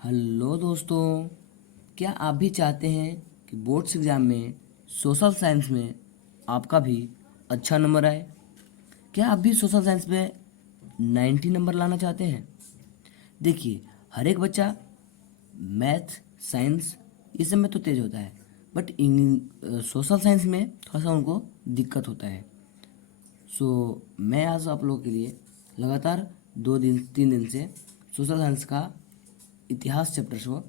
Hello दोस्तों, क्या आप भी चाहते हैं कि बोर्ड्स एग्ज़ाम में सोशल साइंस में आपका भी अच्छा नंबर आए? क्या आप भी सोशल साइंस में 90 नंबर लाना चाहते हैं? देखिए, हर एक बच्चा मैथ, साइंस ये सब में तो तेज होता है, बट इन सोशल साइंस में थोड़ा सा उनको दिक्कत होता है। मैं आज आप लोगों के लिए लगातार 2 दिन 3 दिन से सोशल साइंस का इतिहास चैप्टर को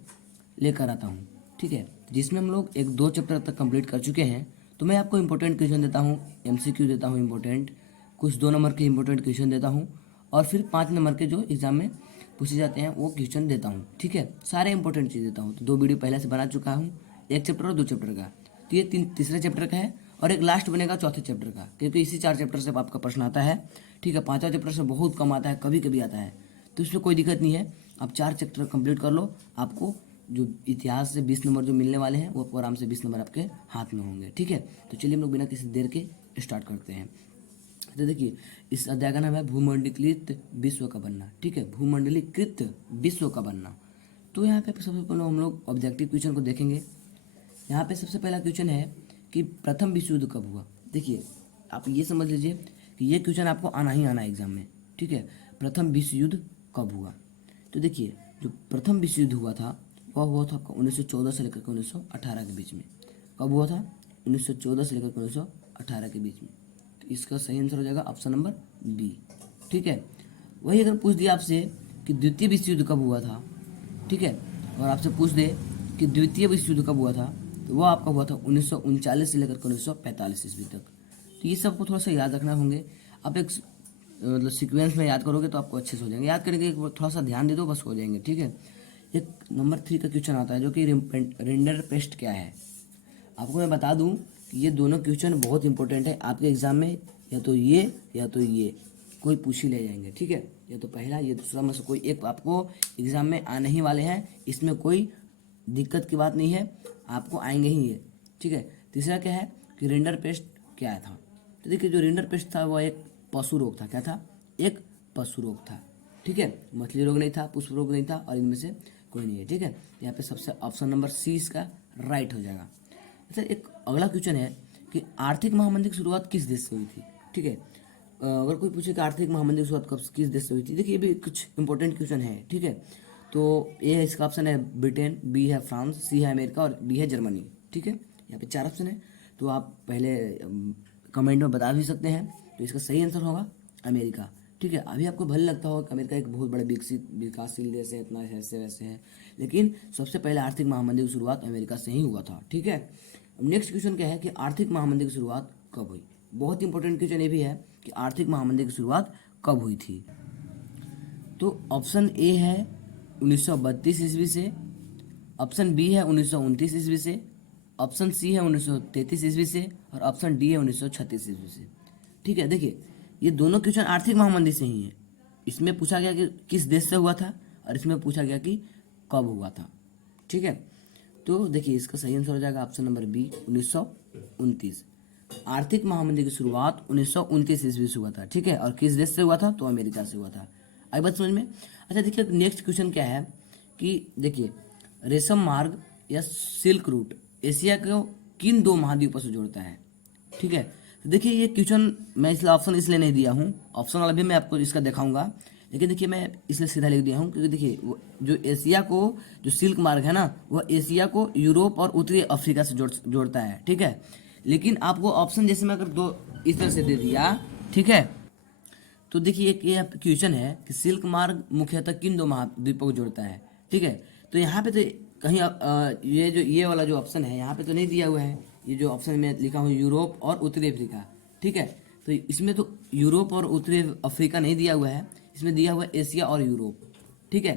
लेकर आता हूँ। ठीक है, जिसमें हम लोग 1-2 चैप्टर तक कंप्लीट कर चुके हैं। तो मैं आपको इंपॉर्टेंट क्वेश्चन देता हूँ, एमसीक्यू देता हूँ इंपॉर्टेंट, कुछ 2 नंबर के इंपॉर्टेंट क्वेश्चन देता हूँ, और फिर 5 नंबर के जो एग्जाम में पूछे जाते हैं वो क्वेश्चन देता हूँ। ठीक है, सारे इंपॉर्टेंट चीज़ देता हूँ। तो 2 वीडियो पहले से बना चुका हूँ, 1 चैप्टर और 2 चैप्टर का। तो ये तीसरे चैप्टर का है, और एक लास्ट बनेगा चौथे चैप्टर का, क्योंकि इसी 4 चैप्टर से आपका प्रश्न आता है। ठीक है, 5वां चैप्टर से बहुत कम आता है, कभी कभी आता है, तो इसमें कोई दिक्कत नहीं है। आप 4 चैप्टर कंप्लीट कर लो, आपको जो इतिहास से 20 नंबर जो मिलने वाले हैं वो आपको आराम से 20 नंबर आपके हाथ में होंगे। ठीक है, तो चलिए हम लोग बिना किसी देर के स्टार्ट करते हैं। तो देखिए, इस अध्याय का नाम है भूमंडलीकृत विश्व का बनना। ठीक है, भूमंडलीकृत विश्व का बनना। तो यहाँ पे सबसे पहले हम लोग ऑब्जेक्टिव क्वेश्चन को देखेंगे। यहाँ पे सबसे पहला क्वेश्चन है कि प्रथम विश्व युद्ध कब हुआ। देखिए, आप ये समझ लीजिए कि ये क्वेश्चन आपको आना ही आना है एग्जाम में। ठीक है, प्रथम विश्व युद्ध कब हुआ। तो देखिए, जो प्रथम विश्व युद्ध हुआ था वह हुआ था 1914 से लेकर के 1918 के बीच में। कब हुआ था? 1914 से लेकर के 1918 के बीच में। तो इसका सही आंसर हो जाएगा ऑप्शन नंबर बी। ठीक है, वही अगर पूछ दिया आपसे कि द्वितीय विश्व युद्ध कब हुआ था, ठीक है, और आपसे पूछ दे कि द्वितीय विश्व युद्ध कब हुआ था, तो वह आपका हुआ था 1939 से लेकर के 1945 ईस्वी तक। तो ये सबको थोड़ा सा याद रखना होंगे। आप एक मतलब सीक्वेंस में याद करोगे तो आपको अच्छे से हो जाएंगे। याद करेंगे, थोड़ा सा ध्यान दे दो बस हो जाएंगे। ठीक है, एक नंबर 3 का क्वेश्चन आता है जो कि रिंडर पेस्ट क्या है। आपको मैं बता दूं कि ये दोनों क्वेश्चन बहुत इंपॉर्टेंट है आपके एग्जाम में, या तो ये कोई पूछ ही ले जाएंगे। ठीक है, या तो पहला ये दूसरा में से कोई एक आपको एग्जाम में आने ही वाले हैं, इसमें कोई दिक्कत की बात नहीं है, आपको आएंगे ही ये। ठीक है, तीसरा क्या है कि रिंडर पेस्ट क्या था। तो देखिए, जो रिंडर पेस्ट था वह एक पशु रोग था। क्या था? एक पशु रोग था। ठीक है, मछली रोग नहीं था, पुष्प रोग नहीं था, और इनमें से कोई नहीं है। ठीक है, यहाँ पे सबसे ऑप्शन नंबर सी इसका राइट हो जाएगा। अच्छा, एक अगला क्वेश्चन है कि आर्थिक महामंदी की शुरुआत किस देश से हुई थी। ठीक है, अगर कोई पूछे कि आर्थिक महामंदी की शुरुआत कब किस देश से हुई थी, देखिए ये भी कुछ इंपॉर्टेंट क्वेश्चन है। ठीक है, तो ए है इसका ऑप्शन है ब्रिटेन, बी है फ्रांस, सी है अमेरिका, और डी है जर्मनी। ठीक है, यहाँ पे 4 ऑप्शन है, तो आप पहले कमेंट में बता भी सकते हैं। तो इसका सही आंसर होगा अमेरिका। ठीक है, अभी आपको भले लगता होगा कि अमेरिका एक बहुत बड़ा विकसित विकासशील देश है, इतना ऐसे वैसे है, लेकिन सबसे पहले आर्थिक महामंदी की शुरुआत अमेरिका से ही हुआ था। ठीक है, नेक्स्ट क्वेश्चन क्या है कि आर्थिक महामंदी की शुरुआत कब हुई। बहुत इंपॉर्टेंट क्वेश्चन ये भी है कि आर्थिक महामंदी की शुरुआत कब हुई थी। तो ऑप्शन ए है 1932 ईस्वी से, ऑप्शन बी है 1929 ईस्वी से, ऑप्शन सी है 1933 ईस्वी से, और ऑप्शन डी है 1936 ईस्वी से। ठीक है, देखिए ये दोनों क्वेश्चन आर्थिक महामंदी से ही है। इसमें पूछा गया कि किस देश से हुआ था, और इसमें पूछा गया कि कब हुआ था। ठीक है, तो देखिए इसका सही आंसर हो जाएगा ऑप्शन नंबर बी 1929। आर्थिक महामंदी की शुरुआत 1929 ईस्वी से हुआ था। ठीक है, और किस देश से हुआ था? तो अमेरिका से हुआ था। आई बात समझ में? अच्छा देखिए, नेक्स्ट क्वेश्चन क्या है कि देखिए, रेशम मार्ग या सिल्क रूट एशिया को किन 2 महाद्वीपों से जोड़ता है। ठीक है, तो देखिए ये क्वेश्चन मैं इसलिए ऑप्शन इसलिए नहीं दिया हूँ, ऑप्शन वाला भी मैं आपको इसका दिखाऊंगा, लेकिन देखिए मैं इसलिए सीधा लिख दिया हूँ क्योंकि देखिए जो एशिया को जो सिल्क मार्ग है ना, वह एशिया को यूरोप और उत्तरी अफ्रीका से जोड़ता है। ठीक है, लेकिन आपको ऑप्शन जैसे मैं अगर 2 इस तरह से दे दिया, ठीक है, तो देखिए एक ये क्वेश्चन है कि सिल्क मार्ग मुख्यतः किन 2 महाद्वीपों को जोड़ता है। ठीक है, तो यहाँ पे तो कहीं ये वाला जो ऑप्शन है यहाँ पे तो नहीं दिया हुआ है। ये जो ऑप्शन में लिखा हुआ यूरोप और उत्तरी अफ्रीका। ठीक है, तो इसमें तो यूरोप और उत्तरी अफ्रीका नहीं दिया हुआ है, इसमें दिया हुआ है एशिया और यूरोप। ठीक है,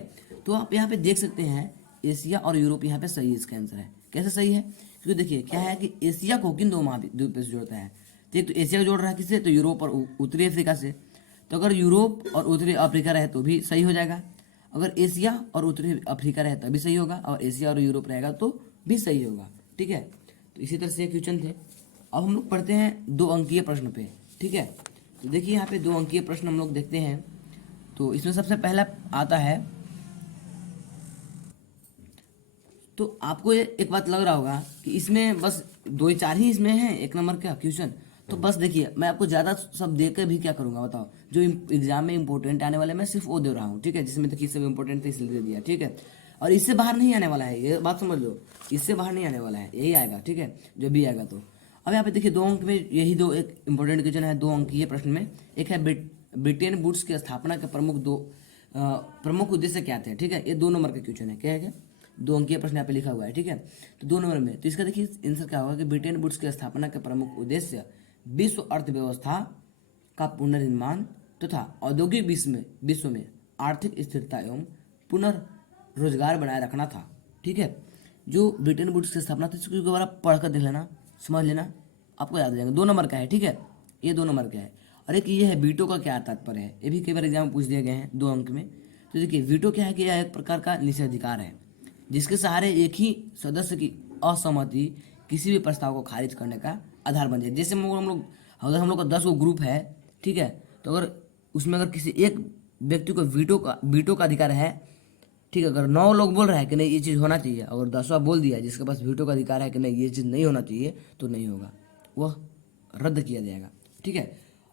तो आप यहाँ पे देख सकते हैं एशिया और यूरोप यहाँ पे सही है। इसका आंसर है कैसे सही है, क्योंकि देखिए क्या है कि एशिया को किन 2 महाद्वीपों से जोड़ता है। तो एक तो एशिया को जोड़ रहा है किससे? तो यूरोप और उत्तरी अफ्रीका से। तो अगर यूरोप और उत्तरी अफ्रीका रहे तो भी सही हो जाएगा, अगर एशिया और उत्तरी अफ्रीका रहे तो भी सही होगा, और एशिया और यूरोप रहेगा तो भी सही होगा। ठीक है, तो इसी तरह से क्वेश्चन थे। अब हम लोग पढ़ते हैं 2 अंकीय प्रश्न पे। ठीक है, तो देखिए यहाँ पे 2 अंकीय प्रश्न हम लोग देखते हैं। तो इसमें सबसे पहला आता है तो आपको ये एक बात लग रहा होगा कि इसमें बस दो ही चार ही इसमें है एक नंबर का क्वेश्चन। तो बस देखिए, मैं आपको ज़्यादा सब दे के भी क्या करूँगा बताओ, जो एग्जाम में इंपॉर्टेंट आने वाले मैं सिर्फ वो दे रहा हूँ, ठीक है, जिसमें तक ये सब इंपॉर्टेंट थे इसलिए दे दिया, ठीक है। और इससे बाहर नहीं आने वाला है, ये बात समझ लो, इससे बाहर नहीं आने वाला है, यही आएगा, ठीक है, जो भी आएगा। तो अब यहाँ पे देखिए 2 अंक में यही दो एक इंपॉर्टेंट क्वेश्चन है 2 अंक की ये प्रश्न में। एक है ब्रिटेन वुड्स की स्थापना के प्रमुख उद्देश्य क्या थे, ठीक है, ये 2 नंबर का क्वेश्चन है, क्या है क्या 2 अंकीय प्रश्न यहाँ पे लिखा हुआ है, ठीक है। तो 2 नंबर में तो इसका देखिए आंसर क्या होगा कि ब्रिटेन वुड्स की स्थापना के प्रमुख उद्देश्य विश्व अर्थव्यवस्था का पुनर्निर्माण तथा औद्योगिक विश्व में आर्थिक स्थिरता एवं पुनर्रोजगार बनाए रखना था, ठीक है। जो ब्रिटेन वुड्स की स्थापना थी इसको दोबारा पढ़ कर देख लेना, समझ लेना, आपको याद आ जाएगा। 2 नंबर का है, ठीक है, ये 2 नंबर का है। और एक ये है वीटो का क्या तात्पर्य है, ये भी कई बार एग्जाम में पूछ दिए गए हैं 2 अंक में। तो देखिए वीटो क्या है कि यह एक प्रकार का निषेधाधिकार है जिसके सहारे एक ही सदस्य की असहमति किसी भी प्रस्ताव को खारिज करने का आधार बन जाए। जैसे अगर हम लोग का 10 गो ग्रुप है, ठीक है, तो अगर उसमें अगर किसी एक व्यक्ति को वीटो का अधिकार है, ठीक है, अगर 9 लोग बोल रहे हैं कि नहीं ये चीज़ होना चाहिए, अगर 10वां बोल दिया जिसके पास वीटो का अधिकार है कि नहीं ये चीज़ नहीं होना चाहिए, तो नहीं होगा, वह रद्द किया जाएगा, ठीक है।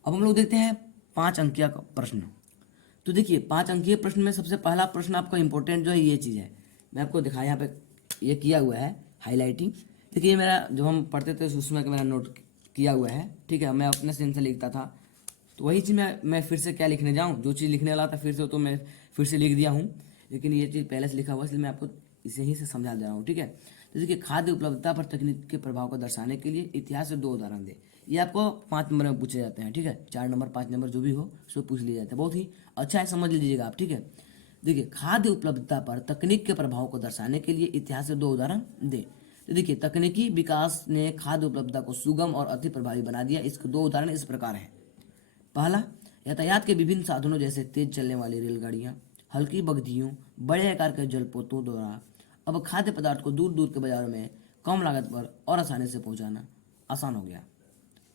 अब हम लोग देखते हैं 5 अंकीय का प्रश्न। तो देखिए 5 अंकीय प्रश्न में सबसे पहला प्रश्न आपका इंपॉर्टेंट जो है ये चीज़ है, मैं आपको दिखाया यहाँ पे ये किया हुआ है हाईलाइटिंग। देखिए मेरा जब हम पढ़ते थे उसमें मेरा नोट किया हुआ है, ठीक है, मैं अपने सेंस से लिखता था। तो वही चीज़ मैं फिर से क्या लिखने जाऊँ, जो चीज़ लिखने वाला था फिर से तो मैं फिर से लिख दिया हूँ, लेकिन ये चीज़ पहले से लिखा हुआ इसलिए मैं आपको इसे ही से समझा दे रहा हूँ, ठीक है। तो देखिए खाद्य उपलब्धता पर तकनीक के प्रभाव को दर्शाने के लिए इतिहास से 2 उदाहरण दे। ये आपको 5 नंबर में पूछे जाते हैं, ठीक है, 4 नंबर 5 नंबर जो भी हो उसको पूछ लिया जाता है, बहुत ही अच्छा है, समझ लीजिएगा आप, ठीक है। देखिए खाद्य उपलब्धता पर तकनीक के प्रभाव को दर्शाने के लिए इतिहास से 2 उदाहरण दे। तो देखिए तकनीकी विकास ने खाद्य उपलब्धता को सुगम और अति प्रभावी बना दिया। इसके 2 उदाहरण इस प्रकार हैं। पहला, यातायात के विभिन्न साधनों जैसे तेज चलने वाली रेलगाड़ियां, हल्की बग्घियों, बड़े आकार के जलपोतों द्वारा अब खाद्य पदार्थ को दूर दूर के बाजारों में कम लागत पर और आसानी से पहुंचाना आसान हो गया,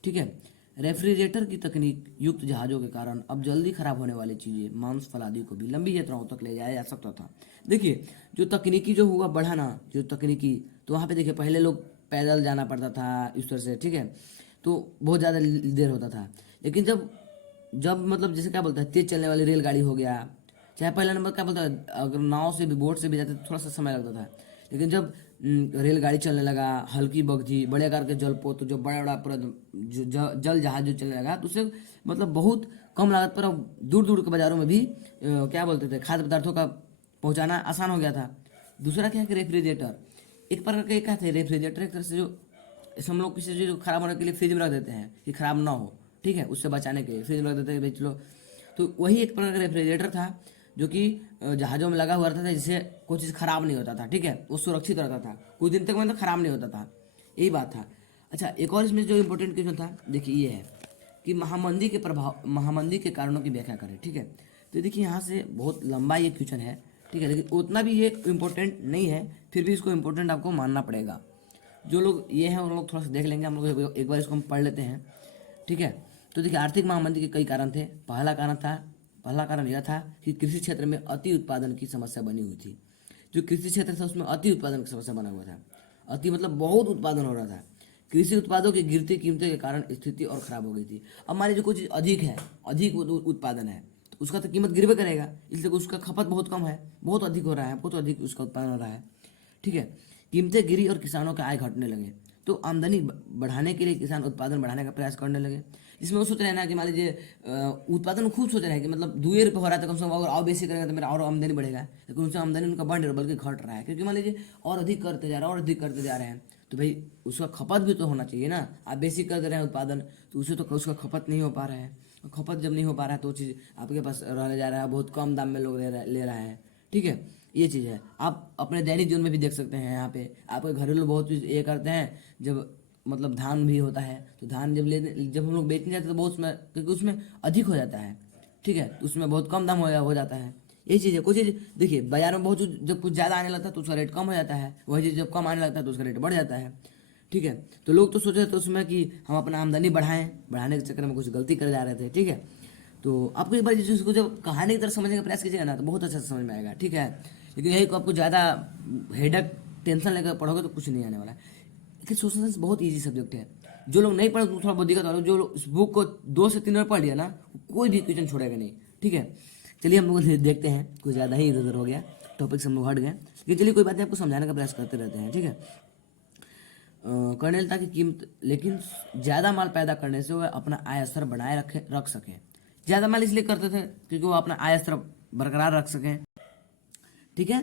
ठीक है। रेफ्रिजरेटर की तकनीक युक्त जहाज़ों के कारण अब जल्दी खराब होने वाली चीज़ें, मांस, फल आदि को भी लंबी यात्राओं तक ले जाया जा सकता था। देखिए जो तकनीकी जो हुआ बढ़ाना, जो तकनीकी, तो वहाँ पे देखिए पहले लोग पैदल जाना पड़ता था इस तरह से, ठीक है, तो बहुत ज़्यादा देर होता था। लेकिन जब जब मतलब जैसे क्या बोलते हैं तेज चलने वाली रेलगाड़ी हो गया, चाहे पहला नंबर क्या बोलता है अगर नाव से भी बोट से भी जाते तो थोड़ा सा समय लगता था, लेकिन जब रेलगाड़ी चलने लगा, हल्की बग्घी, बड़े आकार के जलपोत, जो बड़ा बड़ा पूरा जल जहाज जो चलने लगा, तो उससे मतलब बहुत कम लागत पर दूर दूर के बाजारों में भी क्या बोलते थे खाद्य पदार्थों का पहुंचाना आसान हो गया था। दूसरा क्या है कि रेफ्रिजरेटर, एक प्रकार के क्या थे रेफ्रिजरेटर, एक तरह से जो इसे हम लोग किसी चीज़ को खराब होने के लिए फ्रिज में रख देते हैं कि खराब ना हो, ठीक है, उससे बचाने के लिए फ्रिज में रख देते हैं बेच लो। तो वही एक प्रकार का रेफ्रिजरेटर था जो कि जहाज़ों में लगा हुआ रहता था, जिससे कोई चीज़ खराब नहीं होता था, ठीक है, वो सुरक्षित रहता था, कुछ दिन तक मतलब खराब नहीं होता था, यही बात था। अच्छा एक और इसमें जो इम्पोर्टेंट क्वेश्चन था देखिए ये है कि महामंदी के कारणों की व्याख्या करें, ठीक है। तो देखिए यहाँ से बहुत लंबा ये क्वेश्चन है, ठीक है, लेकिन उतना भी ये इम्पोर्टेंट नहीं है, फिर भी इसको इम्पोर्टेंट आपको मानना पड़ेगा। जो लोग ये हैं उन लोग थोड़ा सा देख लेंगे, हम लोग एक बार इसको हम पढ़ लेते हैं, ठीक है। तो देखिए आर्थिक महामंदी के कई कारण थे। पहला कारण यह था कि कृषि क्षेत्र में अति उत्पादन की समस्या बनी हुई थी। जो कृषि क्षेत्र था उसमें अति उत्पादन की समस्या बना हुआ था। अति मतलब बहुत उत्पादन हो रहा था। कृषि उत्पादों की गिरती कीमतों के कारण स्थिति और खराब हो गई थी। अब मान लीजिए कोई चीज़ अधिक है, अधिक उत्पादन है, तो उसका तो कीमत गिरवे करेगा, इसलिए उसका खपत बहुत कम है, बहुत अधिक हो रहा है, बहुत अधिक उसका उत्पादन हो रहा है, ठीक है। कीमतें गिरी और किसानों का आय घटने लगे, तो आमदनी बढ़ाने के लिए किसान उत्पादन बढ़ाने का प्रयास करने लगे। इसमें वो सोच रहे हैं ना कि मान लीजिए उत्पादन खूब सोच रहे हैं कि मतलब 2 रुपये हो रहा था, कम से कम अगर और बेसी करेंगे तो मेरा और आमदनी बढ़ेगा, लेकिन उनसे आमदनी उनका बढ़ नहीं रहा बल्कि घट रहा है, क्योंकि मान लीजिए और अधिक करते जा रहे हैं और अधिक करते जा रहे हैं, तो भाई उसका खपत भी तो होना चाहिए ना। आप बेसी कर दे रहे हैं उत्पादन, तो उससे तो उसका खपत नहीं हो पा रहा है, खपत जब नहीं हो पा रहा है तो चीज़ आपके पास रहने जा रहा है, बहुत कम दाम में लोग ले रहा है, ठीक है, ये चीज़ है। आप अपने दैनिक जीवन में भी देख सकते हैं, यहाँ पे आपके घरेलू बहुत चीज़ ये करते हैं, जब मतलब धान भी होता है तो धान जब हम लोग बेचने जाते हैं तो बहुत उसमें, क्योंकि उसमें अधिक हो जाता है, ठीक है, तो उसमें बहुत कम दाम हो जाता है, यही चीज़ है। कुछ चीज़ देखिए बाजार में बहुत चीज़ जब कुछ ज़्यादा आने लगता है तो उसका रेट कम हो जाता है, वही चीज़ जब कम आने लगता है तो उसका रेट बढ़ जाता है, ठीक है। तो लोग तो सोच रहे थे उसमें कि हम अपना आमदनी बढ़ाने के चक्कर में कुछ गलती कर जा रहे थे, ठीक है। तो आपको एक बार इसको जब कहानी की तरह समझने का प्रयास कीजिएगा ना तो बहुत अच्छा से समझ में आएगा, ठीक है। लेकिन यही को आपको ज़्यादा हेडक टेंशन लेकर पढ़ोगे तो कुछ नहीं आने वाला है। देखिए सोशल साइंस बहुत ईजी सब्जेक्ट है, जो लोग नहीं पढ़े तो थोड़ा बहुत दिक्कत हो रहा है, जो लोग इस बुक को 2 से 3 बार पढ़ लिया ना, कोई भी क्वेश्चन छोड़ेगा नहीं। ठीक है, चलिए हम लोग देखते हैं, कुछ ज़्यादा ही इधर उधर हो गया, टॉपिक से हम लोग हट गए, लेकिन चलिए कोई बात नहीं, आपको समझाने का प्रयास करते रहते हैं। ठीक है, कर्नेलता की कीमत, लेकिन ज़्यादा माल पैदा करने से वह अपना आय स्तर बनाए रख सकें। ज़्यादा माल इसलिए करते थे क्योंकि वो अपना आय स्तर बरकरार रख सकें। ठीक है,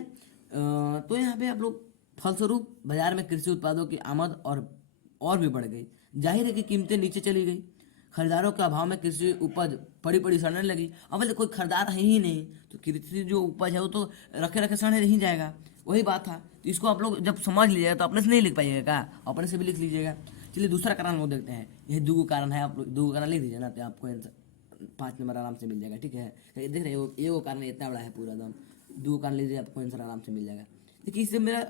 तो यहाँ पे आप लोग फलस्वरूप बाजार में कृषि उत्पादों की आमद और भी बढ़ गई। जाहिर है कि कीमतें नीचे चली गई, खरीदारों के अभाव में कृषि उपज पड़ी पड़ी सड़ने लगी। अब बोले कोई खरीदार है ही नहीं, तो कृषि जो उपज है वो तो रखे रखे सड़ने नहीं जाएगा। वही बात था, तो इसको आप लोग जब समझ लीजिएगा तो अपने से नहीं लिख पाइएगा क्या, अपने से भी लिख लीजिएगा। चलिए दूसरा कारण हम लोग देखते हैं, यही दो कारण है, आप लोग दो कारण लिख दीजिए ना, तो आपको आंसर 5 नंबर आराम से मिल जाएगा। ठीक है, देख रहे हो ये वो कारण इतना बड़ा है पूरा दम, दो कारण लीजिए आपको आंसर आराम से मिल जाएगा। देखिए इससे मेरा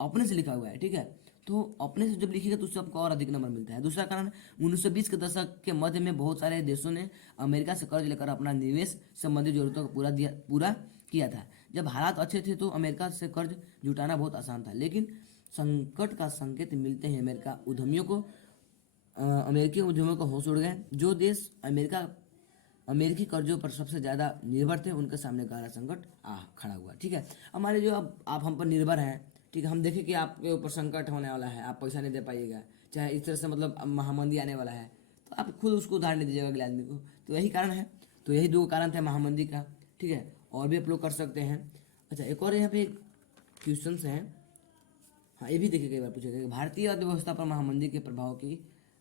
अपने से लिखा हुआ है। ठीक है, तो अपने से जब लिखिएगा तो उससे आपको और अधिक नंबर मिलता है। दूसरा कारण, 1920 के दशक के मध्य में बहुत सारे देशों ने अमेरिका से कर्ज लेकर अपना निवेश संबंधी जरूरतों को पूरा किया था। जब हालात अच्छे थे तो अमेरिका से कर्ज जुटाना बहुत आसान था, लेकिन संकट का संकेत मिलते ही अमेरिकी उद्यमियों को होश उड़ गए। जो देश अमेरिकी कर्जों पर सबसे ज़्यादा निर्भर थे, उनके सामने गहरा संकट खड़ा हुआ। ठीक है, हमारे जो अब आप हम पर निर्भर हैं, ठीक है, हम देखें कि आपके ऊपर संकट होने वाला है, आप पैसा नहीं दे पाइएगा, चाहे इस तरह से मतलब महामंदी आने वाला है, तो आप खुद उसको उधार नहीं दीजिएगा अगले आदमी को। तो यही कारण है, तो यही दो कारण थे महामंदी का। ठीक है, और भी आप लोग कर सकते हैं। अच्छा, एक और यहाँ पे क्वेश्चन हैं, हाँ ये भी देखिए कई बार पूछा गया, भारतीय अर्थव्यवस्था पर महामंदी के प्रभाव की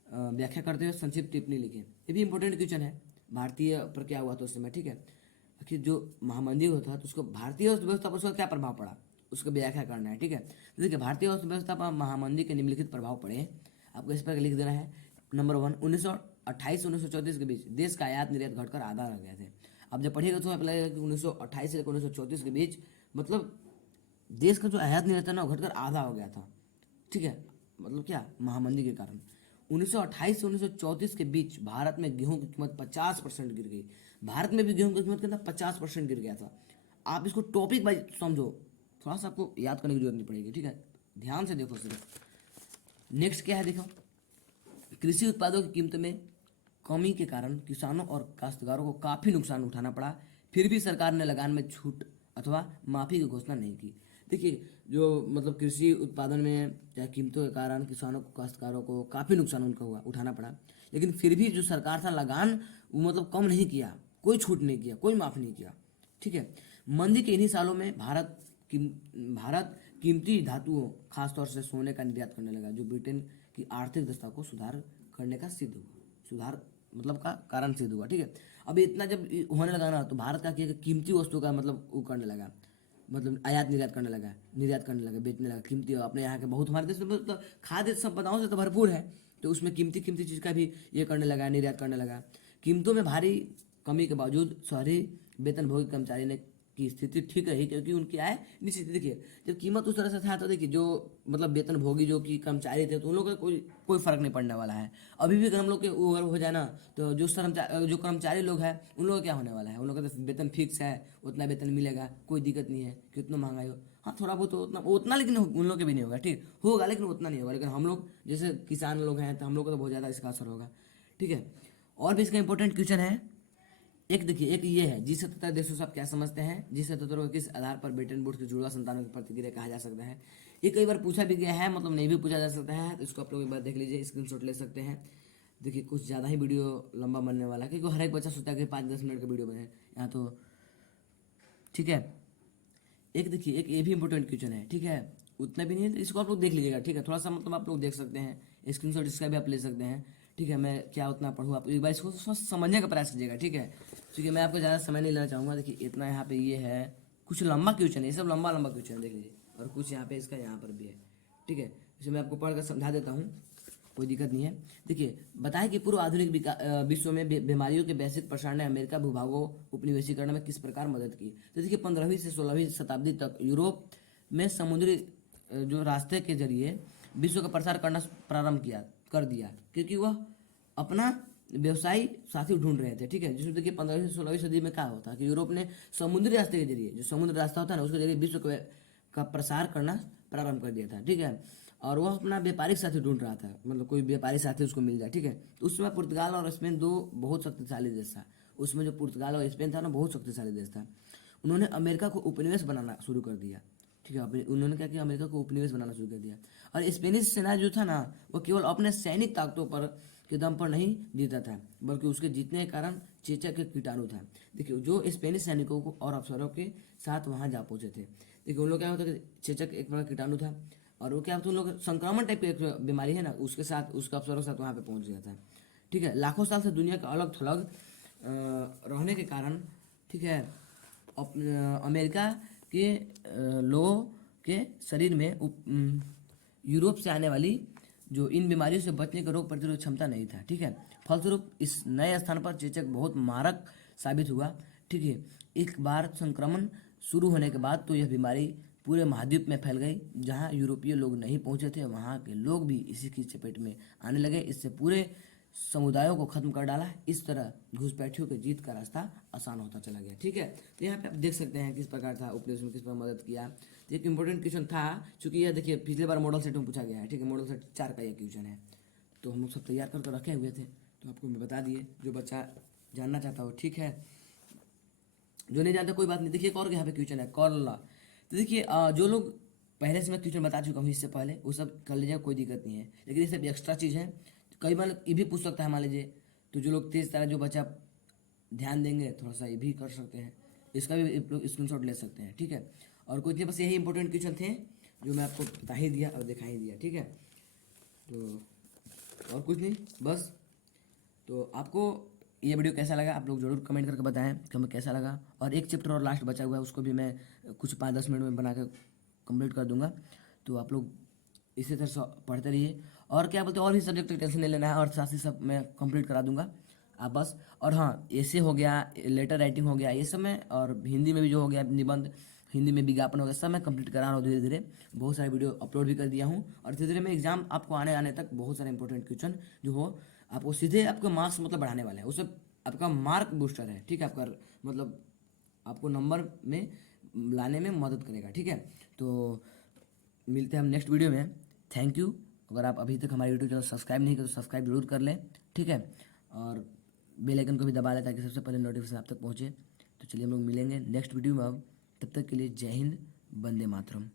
व्याख्या करते हुए संक्षिप्त टिप्पणी लिखें। ये भी इंपॉर्टेंट क्वेश्चन है, भारतीय पर क्या हुआ था उस समय। ठीक है, आखिर जो महामंदी हुआ था तो उसको भारतीय अर्थव्यवस्था पर उसका क्या प्रभाव पड़ा, उसका व्याख्या करना है। ठीक है, तो देखिए भारतीय अर्थव्यवस्था पर महामंदी के निम्नलिखित प्रभाव पड़े, आपको इस पर लिख देना है। नंबर 1, 1928 से 1934 के बीच देश का आयात निर्यात घटकर आधा रह गए थे। अब जब पढ़िएगा तो आपको लगेगा कि 1928 से लेकर 1934 के बीच मतलब देश का जो आयात निर्यात था ना वो घटकर आधा हो गया था। ठीक है, मतलब क्या, महामंदी के कारण 1928 से 1934 के बीच भारत में गेहूं की कीमत 50% गिर गई। भारत में भी गेहूं की कीमत कितना 50% गिर गया था। आप इसको टॉपिक वाइज समझो, थोड़ा सा आपको याद करने की जरूरत नहीं पड़ेगी। ठीक है, ध्यान से देखो सिर्फ। नेक्स्ट क्या है, देखो, कृषि उत्पादों की कीमत में कमी के कारण किसानों और काश्तकारों को काफ़ी नुकसान उठाना पड़ा, फिर भी सरकार ने लगान में छूट अथवा माफ़ी की घोषणा नहीं की। देखिए जो मतलब कृषि उत्पादन में चाहे कीमतों के कारण किसानों को काश्तकारों को काफ़ी नुकसान उनका हुआ उठाना पड़ा, लेकिन फिर भी जो सरकार था लगान वो मतलब कम नहीं किया, कोई छूट नहीं किया, कोई माफ़ नहीं किया। ठीक है, मंदी के इन्हीं सालों में भारत कीमती धातुओं खासतौर से सोने का निर्यात करने लगा, जो ब्रिटेन की आर्थिक दशा को सुधार करने का सिद्ध हुआ, सुधार मतलब का कारण सिद्ध हुआ। ठीक है, अभी इतना जब होने लगा ना तो भारत का क्या कीमती वस्तु का मतलब वो करने लगा, मतलब आयात निर्यात करने लगा, बेचने लगा कीमती। अपने यहाँ के बहुत, हमारे देश में तो खाद्य संपदाओं से तो भरपूर है, तो उसमें कीमती कीमती चीज़ का भी ये करने लगा, निर्यात करने लगा। कीमतों में भारी कमी के बावजूद शहरी वेतनभोगी कर्मचारी ने की स्थिति ठीक रही, क्योंकि उनकी आय निश्चित। देखिए जब कीमत उस तरह से था तो देखिए जो मतलब वेतनभोगी जो कि कर्मचारी थे तो उन लोगों का कोई फर्क नहीं पड़ने वाला है। अभी भी अगर हम लोग के वो अगर हो जाए ना तो जो कर्मचारी लोग हैं उन लोगों का क्या होने वाला है, उन लोगों का तो वेतन फिक्स है, उतना वेतन मिलेगा, कोई दिक्कत नहीं है, कितना महंगाई हो, हाँ थोड़ा बहुत उतना लेकिन उन लोग के भी नहीं होगा, ठीक होगा लेकिन उतना नहीं होगा। लेकिन हम लोग जैसे किसान लोग हैं तो हम लोग को तो बहुत ज़्यादा इसका असर होगा। ठीक है, और भी इसका इंपॉर्टेंट क्वेश्चन है, एक देखिए, एक ये है, जी 77 देशों से आप क्या समझते हैं, जी 77 को किस आधार पर ब्रिटेन वुड्स के जुड़वा संतानों की प्रतिक्रिया कहा जा सकता है। ये कई बार पूछा भी गया है, मतलब नहीं भी पूछा जा सकता है, तो इसको आप लोग एक बार देख लीजिए, स्क्रीनशॉट ले सकते हैं। देखिए कुछ ज़्यादा ही वीडियो लंबा बनने वाला है, क्योंकि हर एक बच्चा सोचता है कि 5-10 मिनट का वीडियो बने यहाँ तो। ठीक है, एक देखिए, एक ये भी इंपॉर्टेंट क्वेश्चन है। ठीक है, उतना भी नहीं है तो इसको आप लोग देख लीजिएगा। ठीक है, थोड़ा सा मतलब आप लोग देख सकते हैं, स्क्रीनशॉट इसका भी आप ले सकते हैं। ठीक है, मैं क्या उतना पढ़ूँ, आप एक बार इसको समझने का प्रयास कीजिएगा। ठीक है, क्योंकि मैं आपको ज़्यादा समय नहीं लेना चाहूँगा। देखिए इतना यहाँ पे ये है, कुछ लंबा क्वेश्चन है, ये सब लंबा लंबा क्वेश्चन है, देख लीजिए, और कुछ यहाँ पे इसका यहाँ पर भी है। ठीक है, इसे मैं आपको पढ़कर समझा देता हूँ, कोई दिक्कत नहीं है। देखिए बताएं कि पूर्व आधुनिक विश्व में बीमारियों के वैश्विक प्रसार ने अमेरिका भूभागों उपनिवेशीकरण में किस प्रकार मदद की। तो देखिए 15वीं से 16वीं शताब्दी तक यूरोप में समुद्री जो रास्ते के जरिए विश्व का प्रसार करना प्रारंभ कर दिया, क्योंकि वह अपना व्यवसायी साथी ढूंढ रहे थे। ठीक है, जिसमें देखिए 15वीं से 16वीं सदी में क्या होता है कि यूरोप ने समुद्री रास्ते के जरिए, जो समुद्र रास्ता होता है ना, उसके जरिए विश्व का प्रसार करना प्रारंभ कर दिया था, ठीक है। और वह अपना व्यापारिक साथी ढूंढ रहा था, मतलब कोई व्यापारी साथी उसको मिल जाए, ठीक है। तो उस समय पुर्तगाल और स्पेन दो बहुत शक्तिशाली देश था। उसमें जो पुर्तगाल और स्पेन था ना, बहुत शक्तिशाली देश था। उन्होंने अमेरिका को उपनिवेश बनाना शुरू कर दिया, ठीक है। उन्होंने क्या किया, अमेरिका को उपनिवेश बनाना शुरू कर दिया। और स्पेनिश सेना जो था ना, वो केवल अपने सैनिक ताकतों पर के दम पर नहीं जीता था, बल्कि उसके जीतने के कारण चेचक के कीटाणु था। देखिए, जो स्पेनिश सैनिकों को और अफसरों के साथ वहां जा पहुंचे थे, देखिए उन लोग क्या होता है कि चेचक एक बड़ा कीटाणु था, और वो क्या होता है, उन लोग संक्रमण टाइप की एक बीमारी है ना, उसके साथ उसका अफसरों के साथ वहां पे पहुंच गया था, ठीक है। लाखों साल से दुनिया के अलग थलग रहने के कारण, ठीक है, अमेरिका के लोगों के शरीर में यूरोप से आने वाली जो इन बीमारियों से बचने का रोग प्रतिरोधक क्षमता नहीं था, ठीक है। फलस्वरूप इस नए स्थान पर चेचक बहुत मारक साबित हुआ, ठीक है। एक बार संक्रमण शुरू होने के बाद तो यह बीमारी पूरे महाद्वीप में फैल गई। जहां यूरोपीय लोग नहीं पहुंचे थे, वहां के लोग भी इसी की चपेट में आने लगे। इससे पूरे समुदायों को खत्म कर डाला। इस तरह घुसपैठियों के जीत का रास्ता आसान होता चला गया, ठीक है। तो यहाँ पे आप देख सकते हैं किस प्रकार था उपनिवेश में, किस प्रकार मदद किया। तो एक इंपॉर्टेंट क्वेश्चन था, चूंकि यह देखिए पिछले बार मॉडल सेट में पूछा गया है, ठीक है। मॉडल सेट 4 का यह क्वेश्चन है, तो हम लोग सब तैयार करके रखे हुए थे, तो आपको मैं बता दिए। जो बच्चा जानना चाहता हो, ठीक है, जो नहीं जानता कोई बात नहीं। देखिए एक और यहाँ पे क्वेश्चन है कॉल। तो देखिए जो लोग पहले से मैं क्वेश्चन बता चुका हूँ इससे पहले, वो सब कर लीजिएगा, कोई दिक्कत नहीं है। लेकिन ये सब एक्स्ट्रा चीज़ है, कई बार ये भी पूछ सकता है, मान लीजिए। तो जो लोग तेज तरह जो बच्चा ध्यान देंगे, थोड़ा सा ये भी कर सकते हैं, इसका भी लोग स्क्रीनशॉट ले सकते हैं, ठीक है। और कुछ नहीं, बस यही इंपॉर्टेंट क्वेश्चन थे जो मैं आपको बता ही दिया और दिखा ही दिया, ठीक है। तो और कुछ नहीं, बस। तो आपको ये वीडियो कैसा लगा, आप लोग जरूर कमेंट करके बताएं कि हमें कैसा लगा। और एक चैप्टर और लास्ट बचा हुआ है, उसको भी मैं कुछ 5-10 मिनट में बना कर कंप्लीट कर दूंगा। तो आप लोग इसी तरह से पढ़ते रहिए। और क्या बोलते हैं, और भी सब्जेक्ट की टेंशन नहीं लेना है, और साथ ही सब मैं कंप्लीट करा दूंगा आप बस। और हाँ, ऐसे हो गया, लेटर राइटिंग हो गया, ये सब मैं, और हिंदी में भी जो हो गया निबंध, हिंदी में विज्ञापन हो गया, सब मैं कंप्लीट करा रहा हूँ धीरे धीरे। बहुत सारे वीडियो अपलोड भी कर दिया हूँ, और धीरे धीरे मैं एग्जाम आपको आने आने तक बहुत सारे इंपॉर्टेंट क्वेश्चन जो हो आपको सीधे आपके मार्क्स मतलब बढ़ाने वाले हैं, उससे आपका मार्क बूस्टर है, ठीक है। आपका मतलब आपको नंबर में लाने में मदद करेगा, ठीक है। तो मिलते हैं हम नेक्स्ट वीडियो में। Thank you. अगर आप अभी तक हमारे यूट्यूब चैनल सब्सक्राइब नहीं करें तो सब्सक्राइब जरूर कर लें, ठीक है। और बेल आइकन को भी दबा लें ताकि सबसे पहले नोटिफिकेशन आप तक पहुँचे। तो चलिए हम लोग मिलेंगे नेक्स्ट वीडियो में। अब तब तक के लिए जय हिंद, वंदे मातरम।